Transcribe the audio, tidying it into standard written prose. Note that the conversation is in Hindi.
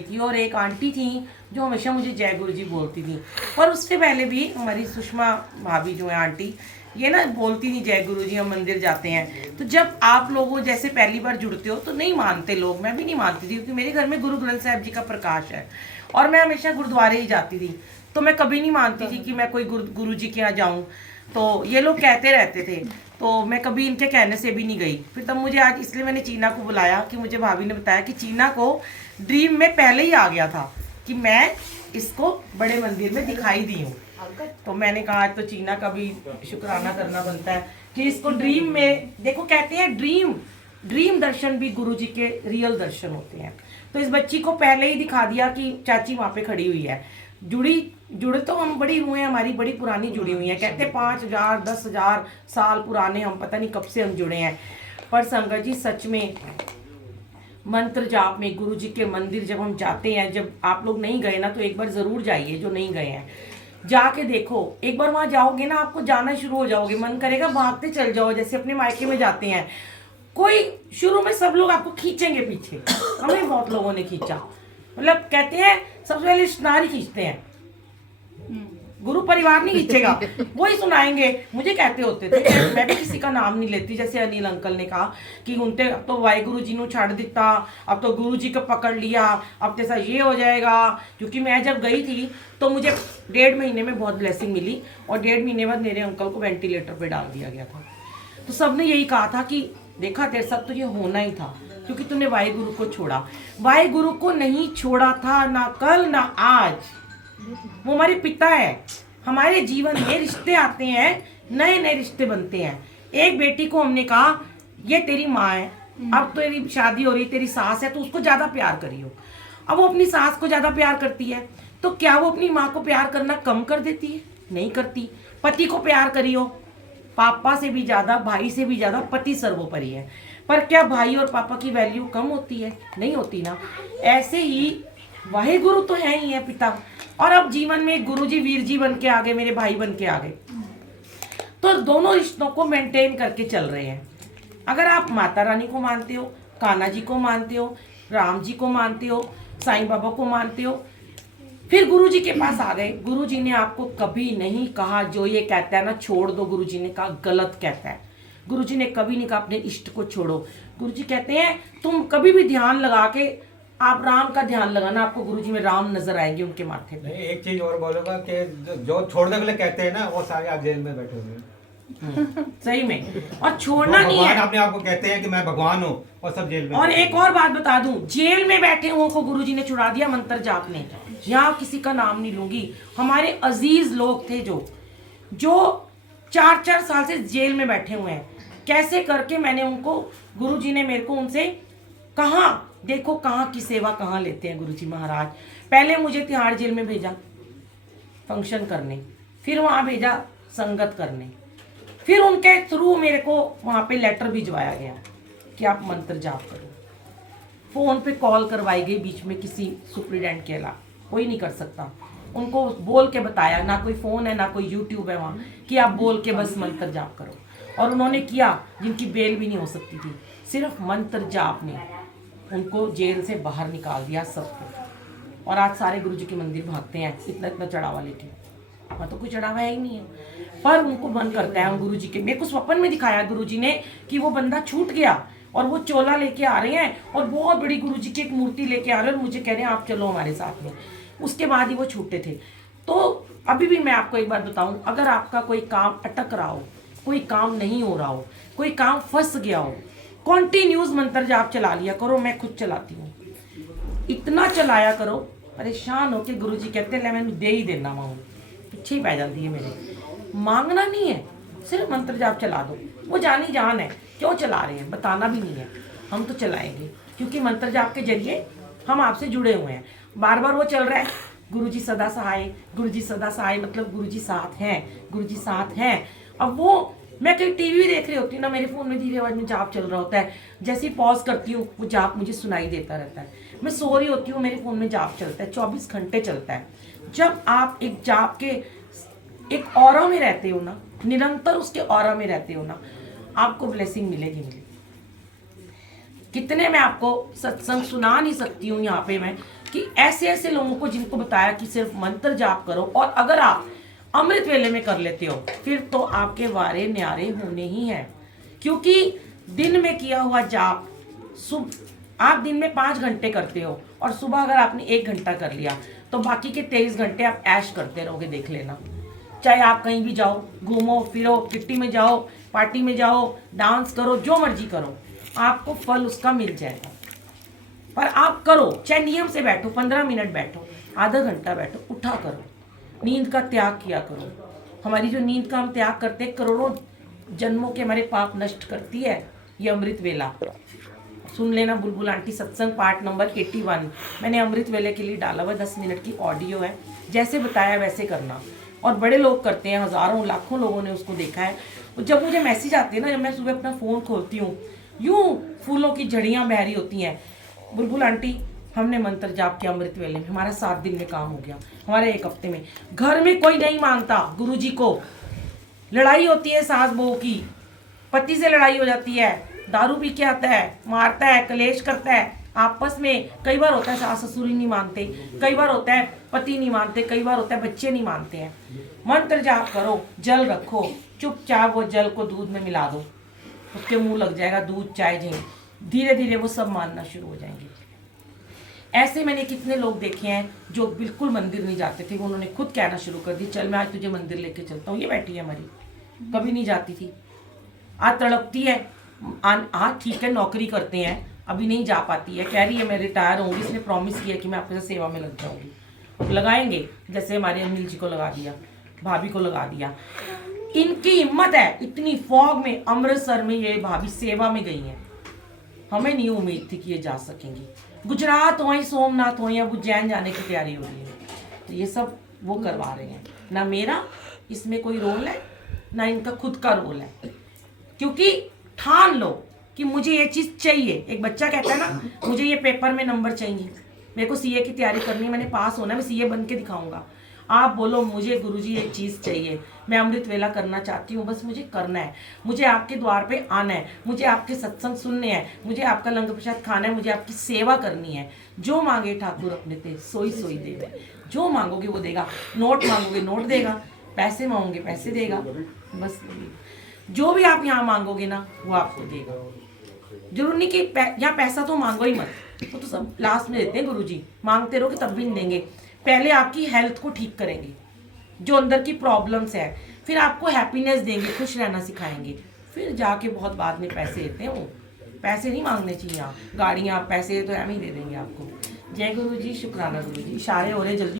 थी और एक आंटी थी जो हमेशा मुझे जय गुरु जी बोलती थी। पर उससे पहले भी हमारी सुषमा भाभी जो है आंटी, ये ना बोलती थी जय गुरु जी हम मंदिर जाते हैं। तो जब आप लोगों जैसे पहली बार जुड़ते हो तो नहीं मानते लोग, मैं भी नहीं मानती थी क्योंकि मेरे घर में गुरु ग्रंथ साहब जी का प्रकाश है और मैं हमेशा गुरुद्वारे ही जाती थी। तो मैं कभी नहीं मानती थी कि मैं कोई गुरु जी के यहाँ जाऊँ। तो ये लोग कहते रहते थे, तो मैं कभी इनके कहने से भी नहीं गई। फिर तब मुझे आज इसलिए मैंने चीना को बुलाया कि मुझे भाभी ने बताया कि चीना को ड्रीम में पहले ही आ गया था कि मैं इसको बड़े मंदिर में दिखाई दी हूँ। तो मैंने कहा आज तो चीना का भी शुक्राना करना बनता है कि इसको ड्रीम में देखो। कहते हैं ड्रीम दर्शन भी गुरु जी के रियल दर्शन होते हैं। तो इस बच्ची को पहले ही दिखा दिया कि चाची वहां पे खड़ी हुई है। जुड़े तो हम बड़ी हुए हैं, हमारी बड़ी पुरानी जुड़ी हुई है। कहते 5,000 10,000 साल पुराने हम, पता नहीं कब से हम जुड़े हैं। पर संगत जी सच में मंत्र जाप में गुरु जी के मंदिर जब हम जाते हैं, जब आप लोग नहीं गए ना तो एक बार जरूर जाइए। जो नहीं गए हैं जाके देखो, एक बार वहां जाओगे ना आपको जाना शुरू हो जाओगे, मन करेगा भागते चल जाओ। जैसे अपने मायके में जाते हैं, कोई शुरू में सब लोग आपको खींचेंगे पीछे, हमें बहुत लोगों ने खींचा। मतलब कहते हैं सबसे पहले स्नारी खींचते हैं, गुरु परिवार नहीं खींचेगा, वही सुनाएंगे। मुझे कहते होते थे, मैं भी किसी का नाम नहीं लेती, जैसे अनिल अंकल ने कहा कि उनते अब तो वाहिगुरु जी ने छाड़ दिता, अब तो गुरु जी को पकड़ लिया, अब तो ये हो जाएगा। क्योंकि मैं जब गई थी तो मुझे 1.5 महीने में बहुत ब्लेसिंग मिली और 1.5 महीने बाद मेरे अंकल को वेंटिलेटर पे डाल दिया गया था। तो सबने यही कहा था कि देखा तेरे साथ तो ये होना ही था क्योंकि तूने वाहिगुरु को छोड़ा। वाहिगुरु को नहीं छोड़ा था, ना कल ना आज। वो हमारे पिता है। हमारे जीवन में रिश्ते आते हैं, नए नए रिश्ते बनते हैं। एक बेटी को हमने कहा ये तेरी माँ है, अब तो तेरी शादी हो रही, तेरी सास है, तो उसको ज्यादा प्यार करियो। अब वो अपनी सास को ज्यादा प्यार करती है, तो क्या वो अपनी माँ को प्यार करना कम कर देती है? नहीं करती। पति को प्यार करियो, पापा से भी ज्यादा, भाई से भी ज्यादा पति सर्वोपरि है। पर क्या भाई और पापा की वैल्यू कम होती है? नहीं होती ना। ऐसे ही वाहिगुरु तो है ही है पिता, और अब जीवन में गुरु जी वीर जी बन के आ गए, मेरे भाई बन के आ गए। तो दोनों रिश्तों को मेंटेन करके चल रहे हैं। अगर आप माता रानी को मानते हो, कान्हा जी को मानते हो, राम जी को मानते हो, साईं बाबा को मानते हो, फिर गुरु जी के पास आ गए। गुरु जी ने आपको कभी नहीं कहा जो ये कहता है ना छोड़ दो, गुरु जी ने कहा गलत कहता है। गुरु जी ने कभी नहीं कहा अपने इष्ट को छोड़ो। गुरु जी कहते हैं तुम कभी भी ध्यान लगा के, आप राम का ध्यान लगाना, आपको गुरु जी में राम नजर आएंगे उनके माथे पे। एक चीज और बोलूंगा कि जो छोड़ने के लिए कहते हैं ना वो सारे आज जेल में बैठे हुए हैं। सही में, और छोड़ना नहीं है। अपने आप को कहते हैं कि मैं भगवान हूँ और सब जेल में। और एक और बात बता दूं, जेल में बैठे हुओं को गुरु जी ने छुड़ा दिया मंत्र जाप ने। यहाँ किसी का नाम नहीं लूंगी, हमारे अजीज लोग थे जो 4-4 साल से जेल में बैठे हुए हैं। कैसे करके मैंने उनको, गुरु जी ने मेरे को उनसे कहा, देखो कहाँ की सेवा कहाँ लेते हैं गुरु जी महाराज। पहले मुझे तिहाड़ जेल में भेजा फंक्शन करने, फिर वहाँ भेजा संगत करने, फिर उनके थ्रू मेरे को वहाँ पे लेटर भिजवाया गया कि आप मंत्र जाप करो। फोन पे कॉल करवाई गई बीच में किसी सुप्रीडेंट के अलावा, कोई नहीं कर सकता। उनको बोल के बताया, ना कोई फ़ोन है ना कोई यूट्यूब है वहाँ, कि आप बोल के बस मंत्र जाप करो। और उन्होंने किया, जिनकी बेल भी नहीं हो सकती थी, सिर्फ मंत्र जाप ने उनको जेल से बाहर निकाल दिया सबको। और आज सारे गुरु जी के मंदिर भागते हैं, इतना इतना चढ़ावा लेके। वहाँ तो कोई चढ़ावा है ही नहीं है, पर उनको मन करता है। हम गुरु जी के, मेरे को स्वप्न में दिखाया गुरु जी ने कि वो बंदा छूट गया और वो चोला लेके आ रहे हैं और बहुत बड़ी गुरु जी की एक मूर्ति लेके आ रहे हैं और मुझे कह रहे हैं आप चलो हमारे साथ में। उसके बाद ही वो छूटे थे। तो अभी भी मैं आपको एक बात बताऊं, अगर आपका कोई काम अटक रहा हो, कोई काम नहीं हो रहा हो, कोई काम फंस गया हो, कॉन्टिन्यूस मंत्र जाप चला लिया करो। मैं खुद चलाती हूँ, इतना चलाया करो, परेशान होके गुरु जी कहते हैं मैंने दे ही देना मांगू, पीछे ही पै जाती है मेरे। मांगना नहीं है, सिर्फ मंत्र जाप चला दो। वो जानी जान है, क्यों चला रहे हैं बताना भी नहीं है, हम तो चलाएंगे क्योंकि मंत्र जाप के जरिए हम आपसे जुड़े हुए हैं। बार बार वो चल रहा है, गुरु जी सदा सहाय, गुरु जी सदा सहाय, मतलब गुरु जी साथ हैं, गुरु जी साथ हैं। अब वो मैं कहीं टीवी देख रही होती हूँ ना, मेरे फोन में धीरे आवाज में जाप चल रहा होता है, जैसे ही पॉज करती हूँ वो जाप मुझे सुनाई देता रहता है। मैं सो रही होती हूँ, मेरे फोन में जाप चलता है, 24 घंटे चलता है। जब आप एक जाप के एक ऑरा में रहते हो ना, निरंतर उसके ऑरा में रहते हो ना, आपको ब्लेसिंग मिलेगी। कितने मैं आपको सत्संग सुना नहीं सकती हूँ यहाँ पे मैं, कि ऐसे ऐसे लोगों को जिनको बताया कि सिर्फ मंत्र जाप करो, और अगर आप अमृत वेले में कर लेते हो फिर तो आपके वारे न्यारे होने ही हैं। क्योंकि दिन में किया हुआ जाप आप दिन में 5 घंटे करते हो, और सुबह अगर आपने 1 घंटा कर लिया तो बाकी के 23 घंटे आप ऐश करते रहोगे, देख लेना। चाहे आप कहीं भी जाओ, घूमो फिरो, किट्टी में जाओ, पार्टी में जाओ, डांस करो, जो मर्जी करो, आपको फल उसका मिल जाएगा। पर आप करो, चाहे नियम से बैठो, 15 मिनट बैठो, आधा घंटा बैठो, उठा करो, नींद का त्याग किया करो। हमारी जो नींद का हम त्याग करते हैं, करोड़ों जन्मों के हमारे पाप नष्ट करती है ये अमृत वेला। सुन लेना बुलबुल आंटी सत्संग पार्ट नंबर 81 मैंने अमृत वेले के लिए डाला हुआ, 10 मिनट की ऑडियो है। जैसे बताया वैसे करना, और बड़े लोग करते हैं, हज़ारों लाखों लोगों ने उसको देखा है। और जब मुझे मैसेज आते हैं ना, जब मैं सुबह अपना फ़ोन खोलती हूँ, यूँ फूलों की झड़ियाँ बह रही होती हैं, बुलबुल आंटी हमने मंत्र जाप किया अमृत वेले में, हमारा 7 दिन में काम हो गया, हमारे 1 हफ्ते में। घर में कोई नहीं मानता गुरुजी को, लड़ाई होती है सास बहू की, पति से लड़ाई हो जाती है, दारू पी के आता है, मारता है, कलेश करता है आपस में। कई बार होता है सास ससुर ही नहीं मानते, कई बार होता है पति नहीं मानते, कई बार होता है बच्चे नहीं मानते हैं। मंत्र जाप करो, जल रखो, चुपचाप वो जल को दूध में मिला दो, उसके मुंह लग जाएगा दूध चाय झींग, धीरे धीरे वो सब मानना शुरू हो जाएंगे। ऐसे मैंने कितने लोग देखे हैं जो बिल्कुल मंदिर नहीं जाते थे, उन्होंने खुद कहना शुरू कर दी, चल मैं आज तुझे मंदिर लेके चलता हूँ। ये बैठी है हमारी, कभी नहीं जाती थी, आज तड़पती है। हाँ ठीक है, नौकरी करते हैं, अभी नहीं जा पाती है, कह रही है मैं रिटायर होंगी, इसने प्रॉमिस किया कि मैं आपके साथ सेवा में लग जाऊंगी। अब लगाएंगे, जैसे हमारे अनिल जी को लगा दिया, भाभी को लगा दिया। इनकी हिम्मत है, इतनी फॉग में अमृतसर में ये भाभी सेवा में गई हैं, हमें नहीं उम्मीद थी कि ये जा सकेंगी। गुजरात हो या सोमनाथ हो या उज्जैन जाने की तैयारी हो रही है, तो ये सब वो करवा रहे हैं। ना मेरा इसमें कोई रोल है, ना इनका खुद का रोल है, क्योंकि ठान लो कि मुझे ये चीज़ चाहिए। एक बच्चा कहता है ना, मुझे ये पेपर में नंबर चाहिए, मेरे को सीए की तैयारी करनी है, मैंने पास होना है, मैं सीए बन के दिखाऊंगा। आप बोलो मुझे गुरुजी एक चीज़ चाहिए, मैं अमृत वेला करना चाहती हूँ, बस मुझे करना है, मुझे आपके द्वार पे आना है, मुझे आपके सत्संग सुनने हैं, मुझे आपका लंगर प्रसाद खाना है, मुझे आपकी सेवा करनी है। जो मांगे ठाकुर अपने ते सोई सोई देगा, जो मांगोगे वो देगा। नोट मांगोगे नोट देगा, पैसे मांगोगे पैसे देगा, बस जो भी आप यहाँ मांगोगे ना वो आपको देगा। जरूर नहीं कि यहाँ पैसा तो मांगो ही मत, वो तो सब लास्ट में देते हैं गुरुजी, मांगते रहोगे तब भी नहीं देंगे। पहले आपकी हेल्थ को ठीक करेंगे, जो अंदर की प्रॉब्लम्स है, फिर आपको हैप्पीनेस देंगे, खुश रहना सिखाएंगे, फिर जाके बहुत बाद में पैसे देते हैं। वो पैसे नहीं मांगने चाहिए, यहाँ गाड़ियाँ पैसे तो हम ही दे देंगे आपको। जय गुरु जी, शुक्राना गुरु जी। इशारे हो रहे, जल्दी